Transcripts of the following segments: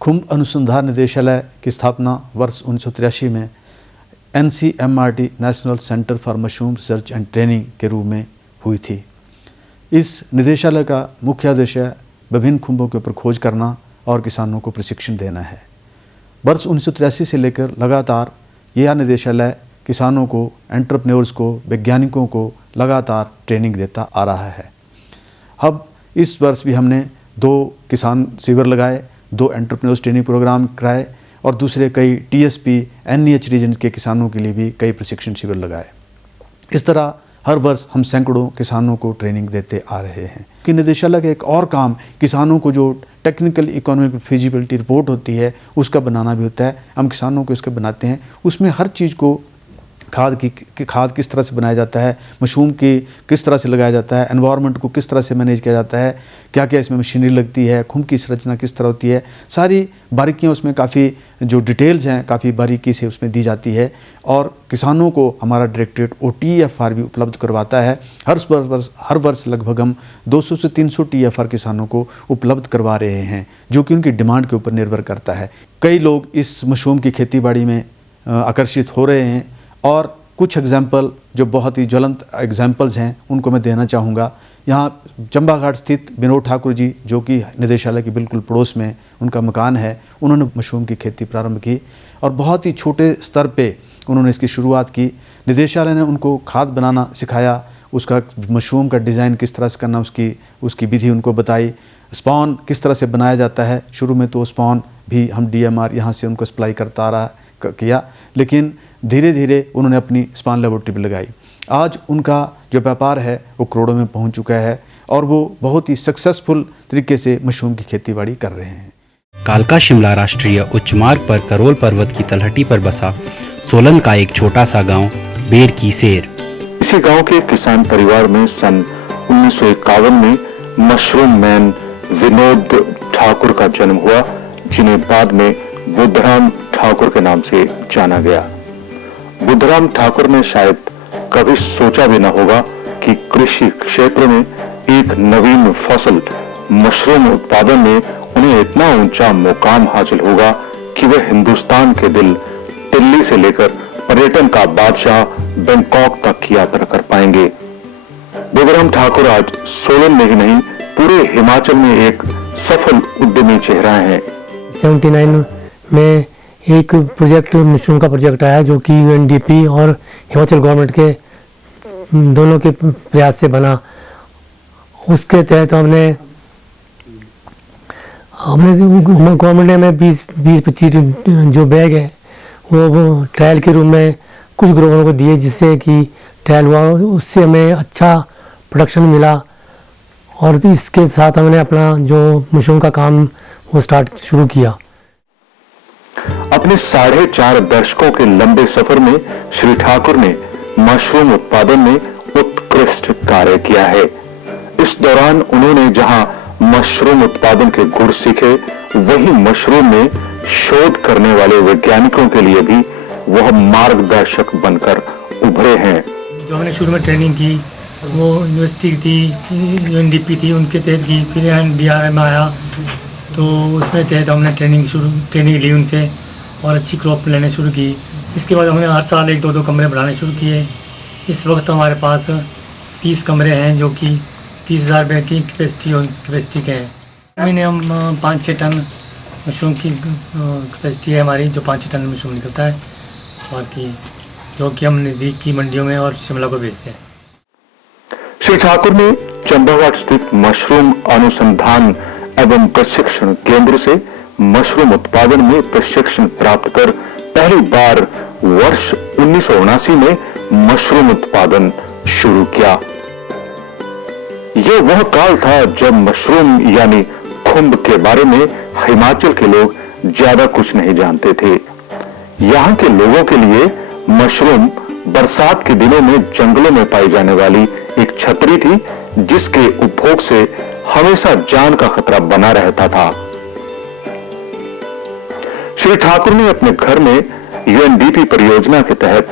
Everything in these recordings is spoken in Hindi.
खुम्ब अनुसंधान निदेशालय की स्थापना वर्ष 1983 में NCMRT national centre for mushroom research and training के रूप में हुई थी। इस निदेशालय का मुख्य उद्देश्य विभिन्न खुम्बों के ऊपर खोज करना और किसानों को प्रशिक्षण देना है। वर्ष 1983 से लेकर लगातार यह निदेशालय किसानों को, एंटरप्रेन्योर्स को, वैज्ञानिकों को लगातार ट्रेनिंग देता आ रहा है। अब इस वर्ष भी हमने 2 किसान शिविर लगाए, 2 एंटरप्रेन्योर्स ट्रेनिंग प्रोग्राम कराए और दूसरे कई TSP, NEH रीजन के किसानों के लिए भी कई प्रशिक्षण शिविर लगाए। इस तरह हर वर्ष हम सैकड़ों किसानों को ट्रेनिंग देते आ रहे हैं। कि निदेशालय का एक और काम किसानों को जो टेक्निकल इकोनॉमिक फिजिबिलिटी रिपोर्ट होती है उसका बनाना भी होता है। हम किसानों को इसका बनाते हैं, उसमें हर चीज़ को खाद किस तरह से बनाया जाता है, मशरूम की किस तरह से लगाया जाता है, एनवायरनमेंट को किस तरह से मैनेज किया जाता है, क्या क्या इसमें मशीनरी लगती है, खुम्ब की संरचना किस तरह होती है, सारी बारीकियां उसमें काफ़ी जो डिटेल्स हैं काफ़ी बारीकी से उसमें दी जाती है। और किसानों को हमारा डायरेक्टरेट OTFR भी उपलब्ध करवाता है। हर वर्ष लगभग हम 200 से 300 TFR किसानों को उपलब्ध करवा रहे हैं, जो कि उनकी डिमांड के ऊपर निर्भर करता है। कई लोग इस मशरूम की खेती बाड़ी में आकर्षित हो रहे हैं और कुछ एग्जाम्पल जो बहुत ही ज्वलंत एग्जाम्पल्स हैं उनको मैं देना चाहूँगा। यहाँ चंबा घाट स्थित विनोद ठाकुर जी, जो कि निदेशालय के बिल्कुल पड़ोस में उनका मकान है, उन्होंने मशरूम की खेती प्रारंभ की और बहुत ही छोटे स्तर पे उन्होंने इसकी शुरुआत की। निदेशालय ने उनको खाद बनाना सिखाया, उसका मशरूम का डिज़ाइन किस तरह से करना उसकी विधि उनको बताई, स्पॉन किस तरह से बनाया जाता है। शुरू में तो स्पॉन भी हम DMR यहाँ से उनको सप्लाई करता किया, लेकिन धीरे धीरे उन्होंने अपनी स्पॉन लेबोरेटरी भी लगाई। आज उनका जो व्यापार है वो करोड़ों में पहुंच चुका है और वो बहुत ही सक्सेसफुल तरीके से मशरूम की खेतीबाड़ी कर रहे हैं। कालका शिमला राष्ट्रीय उच्च मार्ग पर करोल पर्वत की तलहटी पर बसा सोलन का एक छोटा सा गांव बेर की सेर। इसी गांव के किसान परिवार में सन 1951 में मशरूम मैन विनोद ठाकुर का जन्म हुआ, जिन्हें बाद में बुद्धराम ठाकुर के नाम से जाना गया। बुद्धराम ठाकुर ने शायद कभी सोचा भी न होगा कि कृषि क्षेत्र में एक नवीन फसल मशरूम उत्पादन में उन्हें इतना ऊंचा मुकाम हासिल होगा कि वे हिंदुस्तान के दिल दिल्ली से लेकर पर्यटन का बादशाह बैंकॉक तक की यात्रा कर पाएंगे। बुद्धराम ठाकुर आज सोलन में ही नहीं पूरे हिमाचल में एक सफल उद्यमी चेहरा हैं। 79 में एक प्रोजेक्ट मशरूम का प्रोजेक्ट आया जो कि UNDP और हिमाचल गवर्नमेंट के दोनों के प्रयास से बना। उसके तहत हमने गवर्नमेंट ने हमें 20-25 जो बैग है वो ट्रायल के रूप में कुछ ग्रोवरों को दिए, जिससे कि ट्रायल हुआ, उससे हमें अच्छा प्रोडक्शन मिला और इसके साथ हमने अपना जो मशरूम का काम वो शुरू किया। अपने 4.5 दशकों के लंबे सफर में श्री ठाकुर ने मशरूम उत्पादन में उत्कृष्ट कार्य किया है। इस दौरान उन्होंने जहां मशरूम उत्पादन के गुण सीखे, वहीं मशरूम में शोध करने वाले वैज्ञानिकों के लिए भी वह मार्गदर्शक बनकर उभरे हैं। जो हमने शुरू में ट्रेनिंग की वो यूनिवर्सिटी थी, UNDP थी, उनके तहत की, फिर DRM आया तो उसमें तहत हमने ट्रेनिंग ली उनसे और अच्छी क्रॉप लेने शुरू की। इसके बाद हमने हर साल 1-2 कमरे बनाने शुरू किए। इस वक्त हमारे पास 30 कमरे हैं जो कि 30,000 बैग की कैपेसिटी के हैं। महीने हम 5-6 टन मशरूम की कैपेसिटी है हमारी, जो 5-6 टन मशरूम निकलता है, बाकी जो कि हम नज़दीक की मंडियों में और शिमला को बेचते हैं। श्री ठाकुर ने चंबाघाट स्थित मशरूम अनुसंधान एवं प्रशिक्षण केंद्र से मशरूम उत्पादन में प्रशिक्षण प्राप्त कर पहली बार वर्ष 1979 में मशरूम उत्पादन शुरू किया। यह वह काल था जब मशरूम यानी खुम्ब के बारे में हिमाचल के लोग ज्यादा कुछ नहीं जानते थे। यहाँ के लोगों के लिए मशरूम बरसात के दिनों में जंगलों में पाई जाने वाली एक छतरी थी, जिसके उपभोग से हमेशा जान का खतरा बना रहता था। श्री ठाकुर ने अपने घर में यूएनडीपी परियोजना के तहत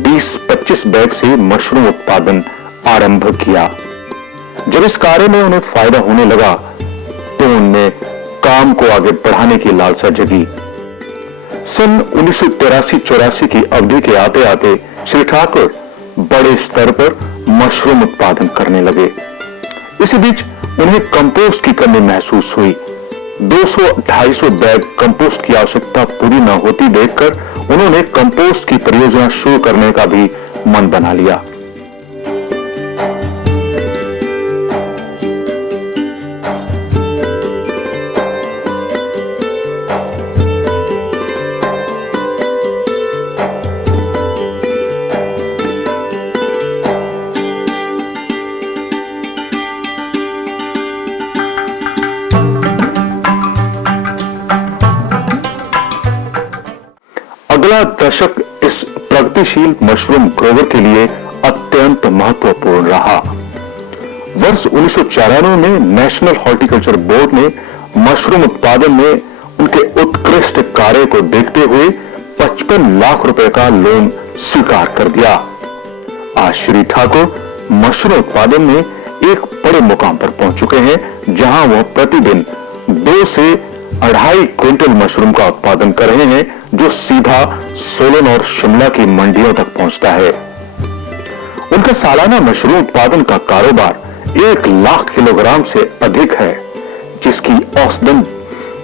20-25 बैग से मशरूम उत्पादन आरंभ किया। जब इस कार्य में उन्हें फायदा होने लगा तो उनमें काम को आगे बढ़ाने की लालसा जगी। सन 1983-84 की अवधि के आते आते श्री ठाकुर बड़े स्तर पर मशरूम उत्पादन करने लगे। इसी बीच उन्हें कंपोस्ट की कमी महसूस हुई। 200-250 बैग कंपोस्ट की आवश्यकता पूरी न होती देखकर उन्होंने कंपोस्ट की परियोजना शुरू करने का भी मन बना लिया। अगला दशक इस प्रगतिशील मशरूम ग्रोवर के लिए अत्यंत महत्वपूर्ण रहा। वर्ष 1994 में नेशनल हॉर्टिकल्चर बोर्ड ने मशरूम उत्पादन में उनके उत्कृष्ट कार्य को देखते हुए 55 लाख रुपए का लोन स्वीकार कर दिया। आज श्री ठाकुर मशरूम उत्पादन में एक बड़े मुकाम पर पहुंच चुके हैं, जहां वह प्रतिदिन 2 से 2.5 क्विंटल मशरूम का उत्पादन कर रहे हैं, जो सीधा सोलन और शिमला की मंडियों तक पहुंचता है। उनका सालाना मशरूम उत्पादन का कारोबार 1 लाख किलोग्राम से अधिक है, जिसकी औसतन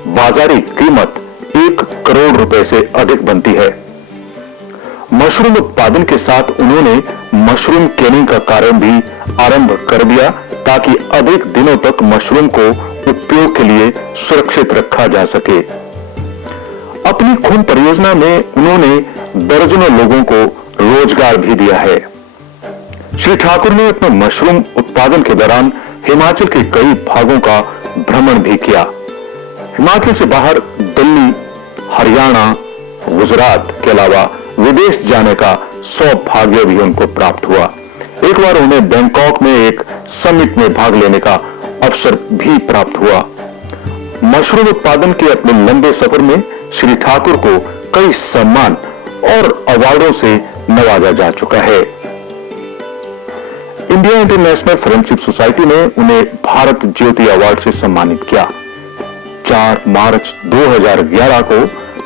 बाजारी कीमत 1 करोड़ रुपए से अधिक बनती है। मशरूम उत्पादन के साथ उन्होंने मशरूम कैनिंग का कार्य भी आरंभ कर दिया, ताकि अधिक दिनों तक मशरूम को उपयोग के लिए सुरक्षित रखा जा सके। अपनी खून परियोजना में उन्होंने दर्जनों लोगों को रोजगार भी दिया है। श्री ठाकुर ने अपने मशरूम उत्पादन के दौरान हिमाचल के कई भागों का भ्रमण भी किया। हिमाचल से बाहर दिल्ली, हरियाणा, गुजरात के अलावा विदेश जाने का सौभाग्य भी उनको प्राप्त हुआ। एक बार उन्हें बैंकॉक में एक समिट में भाग लेने का अवसर भी प्राप्त हुआ। मशरूम उत्पादन के अपने लंबे सफर में श्री ठाकुर को कई सम्मान और अवार्डों से नवाजा जा चुका है। इंडिया इंटरनेशनल फ्रेंडशिप सोसाइटी ने उन्हें भारत ज्योति अवार्ड से सम्मानित किया। 4 मार्च 2011 को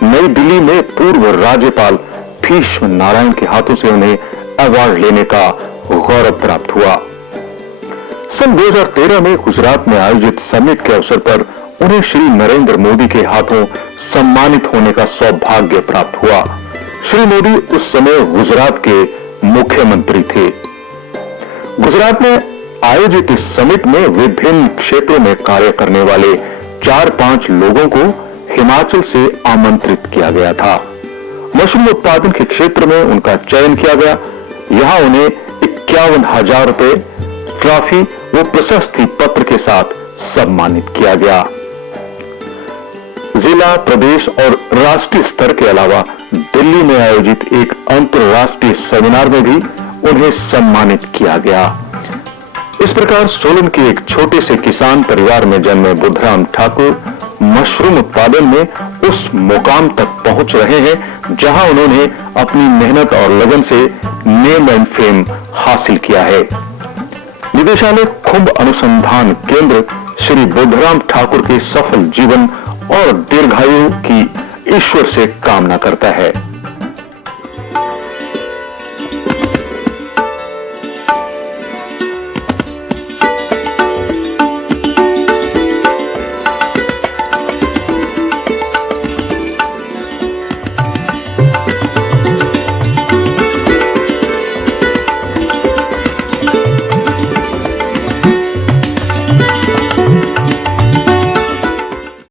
नई दिल्ली में पूर्व राज्यपाल भीष्म नारायण के हाथों से उन्हें अवार्ड लेने का गौरव प्राप्त हुआ। सन 2013 में गुजरात में आयोजित समिट के अवसर पर उन्हें श्री नरेंद्र मोदी के हाथों सम्मानित होने का सौभाग्य प्राप्त हुआ। श्री मोदी उस समय गुजरात के मुख्यमंत्री थे। गुजरात में आयोजित इस समिट में विभिन्न क्षेत्रों में कार्य करने वाले 4-5 लोगों को हिमाचल से आमंत्रित किया गया था। मशरूम उत्पादन के क्षेत्र में उनका चयन किया गया। यहां उन्हें 51,000 रुपए, ट्रॉफी व प्रशस्ति पत्र के साथ सम्मानित किया गया। जिला, प्रदेश और राष्ट्रीय स्तर के अलावा दिल्ली में आयोजित एक अंतरराष्ट्रीय सेमिनार में भी उन्हें सम्मानित किया गया। इस प्रकार सोलन के एक छोटे से किसान परिवार में जन्मे बुद्धराम ठाकुर मशरूम उत्पादन में उस मुकाम तक पहुंच रहे हैं, जहां उन्होंने अपनी मेहनत और लगन से नेम एंड फेम हासिल किया है। निदेशालय खुंब अनुसंधान केंद्र श्री बुद्धराम ठाकुर के सफल जीवन और दीर्घायु की ईश्वर से कामना करता है।